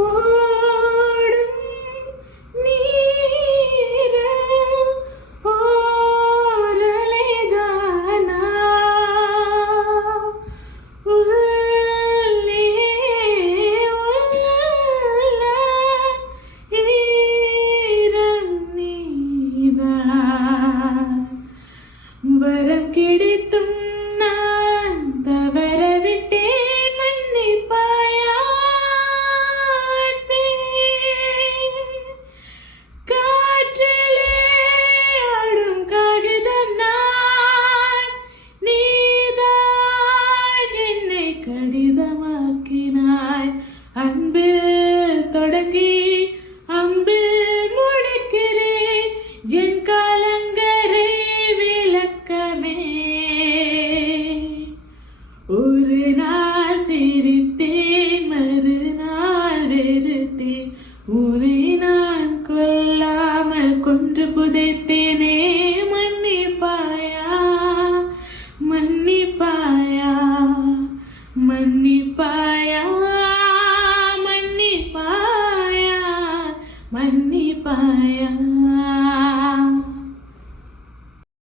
ஓடும் நீரில் ஓரலைதானா உள்ளே உள்ள ஈரம் நீதான் வரம் கிடைத்தும் நான் தவற விட்டேன் மன்னிப்பாயா அன்பே. காற்றிலே ஆடும் காகிதம் நான், நீதான் என்னை கடிதமாக்கினாய். அன்பில் தொடங்கி அன்பில் முடிக்கிறேன் என் காலங்கரை விளக்கமே. ஒரு நாள் சிரித்தேன், மறுநாள் வெறுத்தேன். உன்னை நான் கொல்லாமல் கொன்று புதைத்தேனே. மன்னிப்பாயா மன்னிப்பாயா மன்னிப்பாயா மன்னிப்பாயா மன்னிப்பாயா.